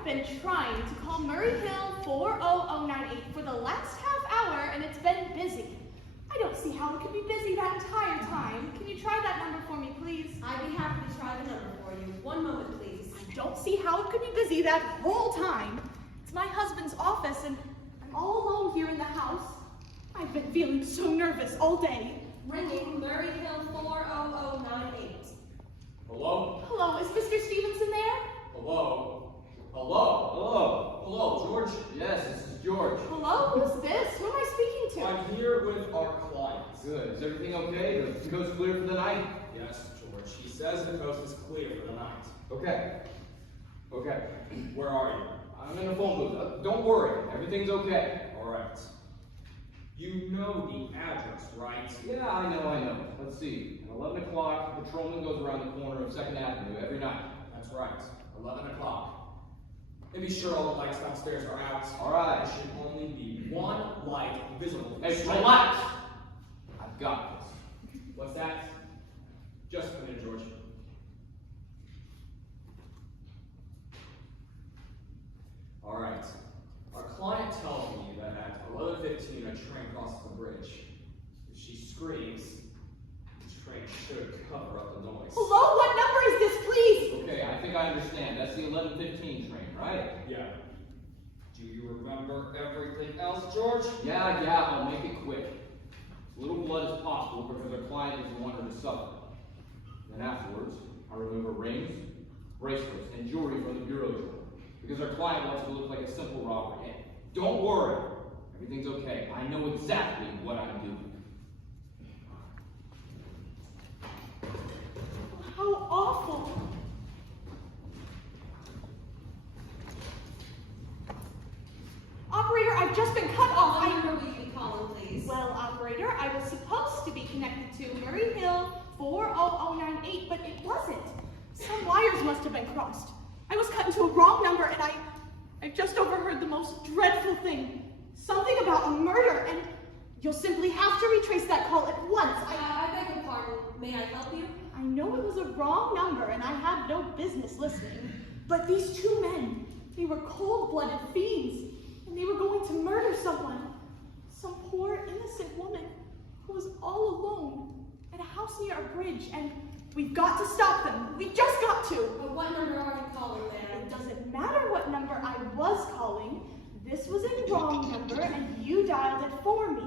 I've been trying to call Murray Hill 40098 for the last half hour, and it's been busy. I don't see how it could be busy that entire time. Can you try that number for me, please? I'd be happy to try the number for you. One moment, please. I don't see how it could be busy that whole time. It's my husband's office, and I'm all alone here in the house. I've been feeling so nervous all day. Ringing Murray Hill 40098. Hello? Hello, is Mr. Stevenson there? Hello? Hello? Hello? Hello, George? Yes, this is George. Hello, who's this? Who am I speaking to? I'm here with our client. Good. Is everything okay? The coast clear for the night? Yes, George. He says the coast is clear for the night. Okay. Okay. Where are you? I'm in the phone booth. Don't worry. Everything's okay. All right. You know the address, right? Yeah, I know. Let's see. At 11 o'clock, the patrolman goes around the corner of 2nd Avenue every night. That's right. 11 o'clock. And be sure all the lights downstairs are out. All right. There should only be one light visible. Hey, relax! I've got this. What's that? Just a minute, George. All right. Our client tells me that at 11:15 a train crosses the bridge. If she screams, the train should cover up the noise. Hello, what number is this, please? Okay, I think I understand. That's the 11:15 train, right? Yeah. Do you remember everything else, George? Yeah, I'll make it quick. As little blood as possible because our client doesn't want her to suffer. Then afterwards, I remember rings, bracelets, and jewelry from the bureau drawer. Because our client wants to look like a simple robber. Hey, don't worry. Everything's okay. I know exactly what I'm doing. How awful. Operator, I've just been cut off. What number will you be calling, please? Well, operator, I was supposed to be connected to Murray Hill 40098, but it wasn't. Some wires must have been crossed. I was cut into a wrong number, and I just overheard the most dreadful thing. Something about a murder, and you'll simply have to retrace that call at once. I beg your pardon. May I help you? I know it was a wrong number, and I had no business listening. But these two men, they were cold-blooded fiends, and they were going to murder someone. Some poor, innocent woman who was all alone at a house near a bridge, and we've got to stop them. We just got to. But what number are you calling, ma'am? It doesn't matter what number I was calling. This was a wrong number, and you dialed it for me.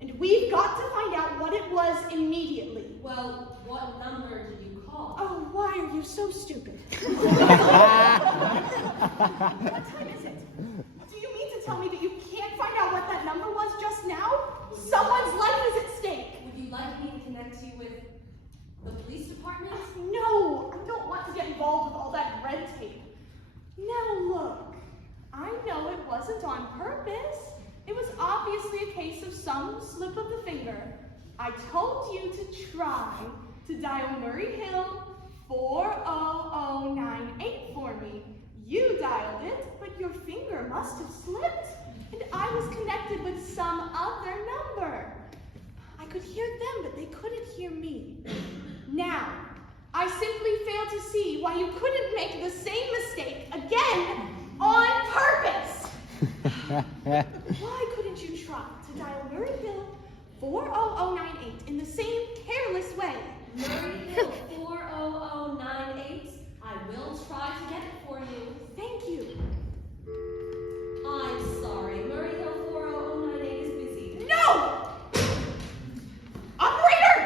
And we've got to find out what it was immediately. Well, what number did you call? Oh, why are you so stupid? What time is it? Do you mean to tell me that you can't find out what that number was just now? Someone's life is at stake. Would you like me to connect you with the police department? No, I don't want to get involved with all that red tape. Now look, I know it wasn't on purpose. It was obviously a case of some slip of the finger. I told you to try to dial Murray Hill 40098 for me. You dialed it, but your finger must have slipped, and I was connected with some other number. I could hear them, but they couldn't hear me. Now, I simply fail to see why you couldn't make the same mistake again on purpose. Why couldn't you try to dial Murray Hill 40098 in the same careless way? Murray Hill 40098. I will try to get it for you. Thank you. I'm sorry. Murray Hill 40098 is busy. No! Operator!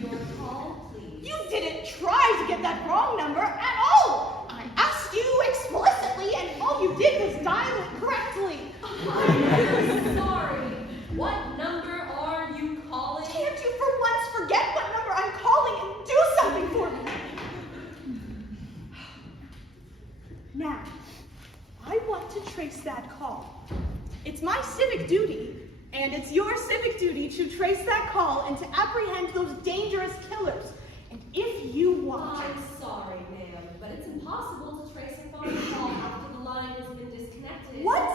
Your call, please. You didn't try to get that wrong number at all. I asked you explicitly, and all you did was dial it correctly. I'm sorry. What number are you calling? Can't you for once forget what number I'm calling and do something for me? Now, I want to trace that call. It's my civic duty, and it's your civic duty to trace that call and to apprehend those dangerous killers. And if you want... I'm sorry, ma'am, but it's impossible to trace a phone call after the line has been disconnected. What?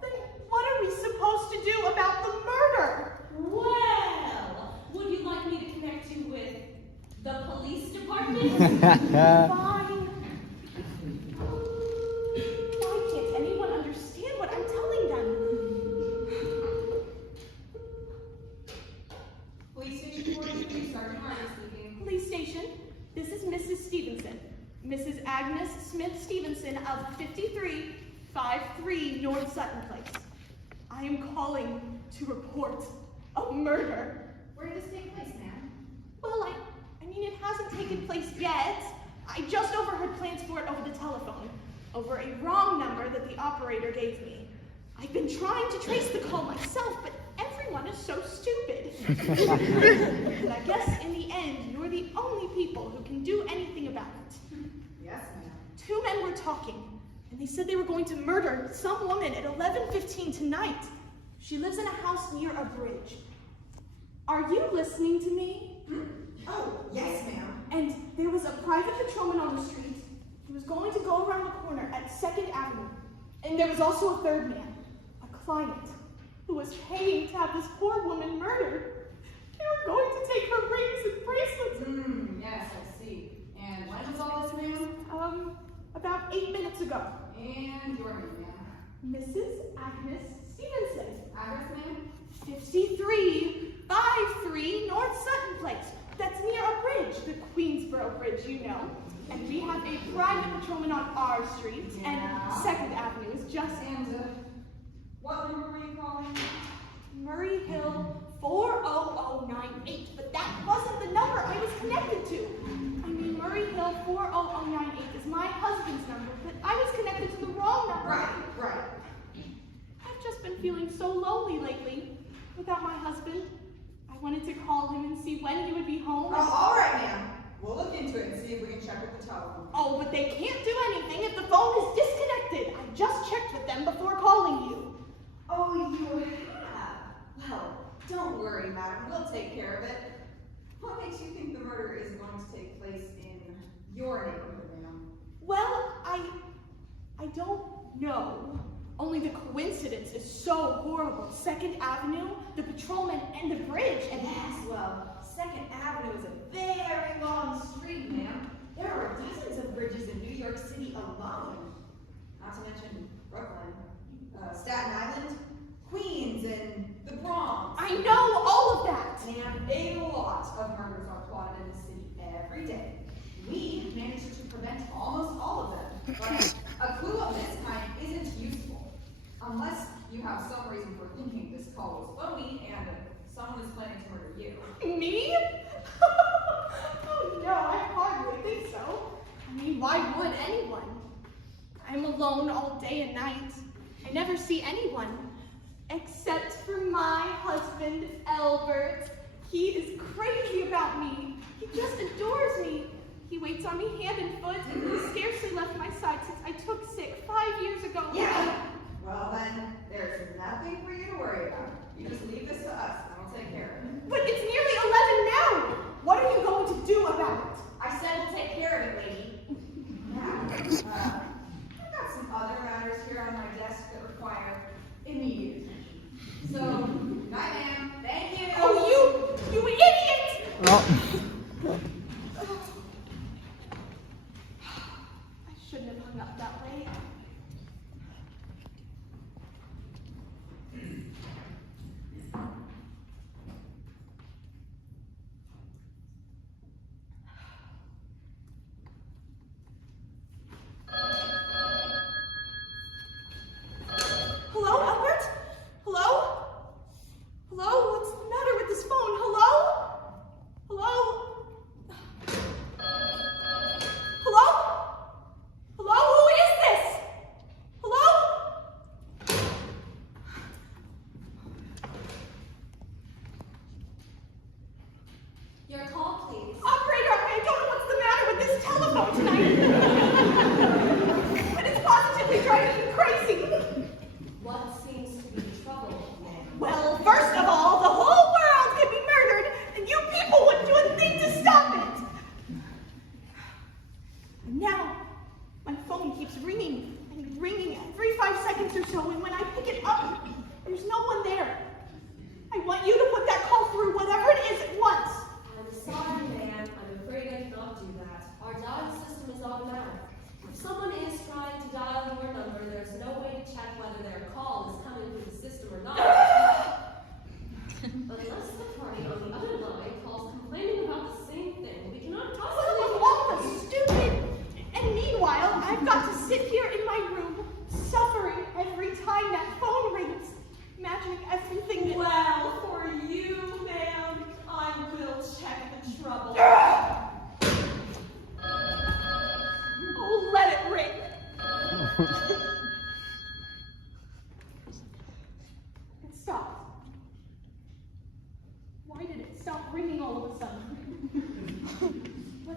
Then what are we supposed to do about the murder? Well, would you like me to connect you with the police department? Fine. Sergeant Martin speaking. Police station, this is Mrs. Stevenson. Mrs. Agnes Smith Stevenson of 5353 North Sutton Place. I am calling to report a murder. Where did this take place, ma'am? Well, I mean, it hasn't taken place yet. I just overheard plans for it over the telephone, over a wrong number that the operator gave me. I've been trying to trace the call myself, but everyone is so stupid. But I guess in the end, you're the only people who can do anything about it. Yes, ma'am. 2 men were talking, and they said they were going to murder some woman at 11:15 tonight. She lives in a house near a bridge. Are you listening to me? Oh, yes, ma'am. And there was a private patrolman on the street. He was going to go around the corner at 2nd Avenue. And there was also a third man, a client, who was paying to have this poor woman murdered. They were going to take her rings and bracelets. Yes, I see. And when was all this, ma'am? About 8 minutes ago. And your name, ma'am? Mrs. Agnes Stevenson. Address, ma'am? 5353 North Sutton Place. That's near a bridge, the Queensboro Bridge, you know. And we have a private patrolman on our street, and 2nd Avenue is just... And, what number were you calling? Murray Hill 40098, but that wasn't the number I was connected to. I mean, Murray Hill 40098 is my husband's number, but I was connected to the wrong number. Right. I've just been feeling so lonely lately without my husband. I wanted to call him and see when he would be home. Oh, all right, ma'am. We'll look into it and see if we can check with the telephone. Oh, but they can't do anything if the phone is disconnected. I just checked with them before calling you. Oh, you have? Well, don't worry, madam. We'll take care of it. What makes you think the murder is going to take place in your neighborhood, ma'am? Well, I don't know. Only the coincidence is so horrible. 2nd Avenue, the patrolman, and the bridge, and Yes, well, 2nd Avenue is a very long street, ma'am. There are dozens of bridges in New York City alone. Not to mention Brooklyn, Staten Island, Queens, and the Bronx. I know all of that. And a lot of murders are plotted in the city every day. We managed to prevent almost all of them, but a clue of this kind isn't useful. Unless you have some reason for thinking this call was phony and someone is planning to murder you. Me? Oh no, I hardly think so. I mean, why would anyone? I'm alone all day and night. I never see anyone. Except for my husband, Albert. He is crazy about me. He just adores me. He waits on me hand and foot, and he scarcely left my side since I took sick 5 years ago. Yeah. Well then, there's nothing for you to worry about. You just leave this to us, and we'll take care of it. But it's nearly 11 now. What are you going to do about it? I said we'll take care of it, lady. Now, I've got some other matters here on my desk that require immediate attention. So, night, ma'am. Thank you. Oh, you idiot! I shouldn't have hung up that way. Hello, Albert? Hello? Hello? What's the matter with this phone? Hello? Hello? Hello? Hello? Who is this? Hello? Your call, please. Operator, I don't know what's the matter with this telephone tonight. But it's positively driving me crazy. What seems to be trouble, ma'am? Well, first of all, the whole world could be murdered, and you people wouldn't do a thing to stop it. And now, my phone keeps ringing and ringing every 5 seconds or so, and when I pick it up, there's no one there. I want you to put that call through, whatever it is, at once. I'm sorry, ma'am. I'm afraid I cannot do that. Our dial system is automatic. If someone is trying to dial your number, there's no way to check whether their call is coming through the system or not. Unless the party on the other line calls complaining about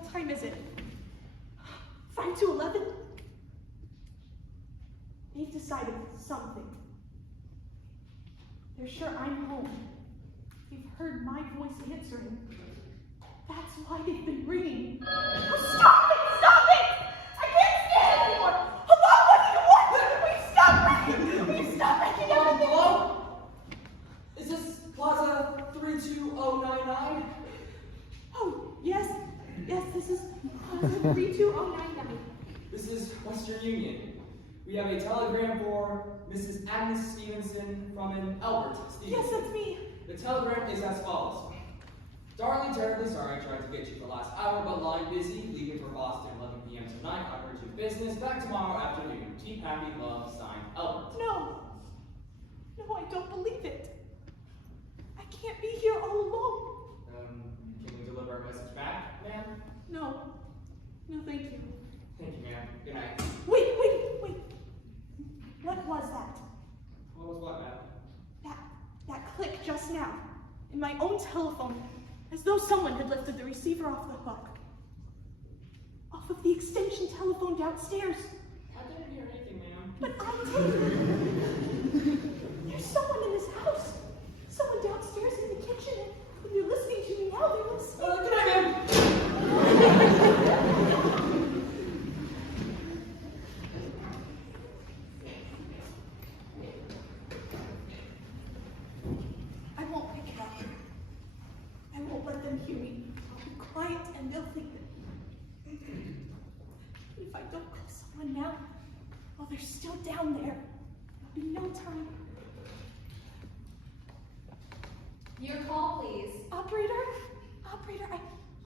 What time is it? 5 to 11? They've decided something. They're sure I'm home. They've heard my voice answering. That's why they've been ringing. Oh, stop it! Stop it! I can't stand it anymore! Hello, what do you want? Please stop ringing! Please stop making everything. Hello? Is this Plaza 32099? Oh, yes. Yes, this is 32099. This is Western Union. We have a telegram for Mrs. Agnes Stevenson from an Albert Stevenson. Yes, that's me. The telegram is as follows. Darling, terribly sorry I tried to get you the last hour, but line busy, leaving for Boston 11 p.m. tonight. I heard your business. Back tomorrow afternoon. Keep happy, love, signed, Albert. No. No, I don't believe it. I can't be here all alone. Can we deliver a message back, ma'am? No. No, thank you. Thank you, ma'am. Good night. Wait. What was that? What was what, ma'am? That click just now. In my own telephone. As though someone had lifted the receiver off the hook. Off of the extension telephone downstairs. I didn't hear anything, ma'am. But I did. There's someone in this house. Someone downstairs in the kitchen. And they're listening to me now. They're listening. Good night, ma'am. I won't pick it up. I won't let them hear me. I'll be quiet and they'll think that. If I don't call someone now, while they're still down there, there'll be no time. Your call, please. Operator,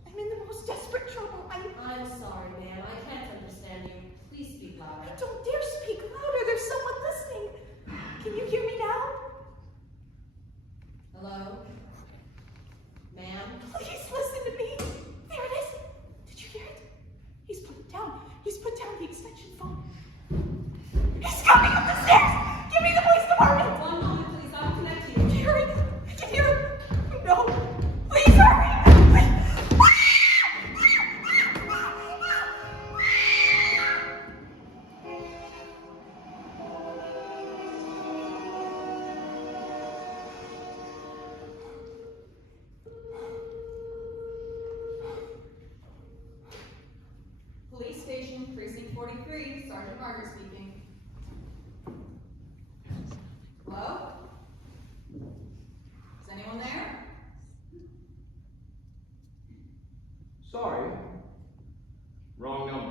I'm in the most desperate trouble. I'm sorry, ma'am. I can't understand you. Please speak louder. I don't dare speak louder. There's someone listening. Can you hear me now? Hello? Ma'am? Please listen to me. There it is. Did you hear it? He's put it down. He's put down the extension phone. He's coming up the stairs. Give me the police department. One moment, please. I'll connect you. I can hear it. I can hear him. No. Please hurry. Police Station, Precinct 43, Sergeant Margaret speaking. Hello? Is anyone there? Sorry. Wrong number.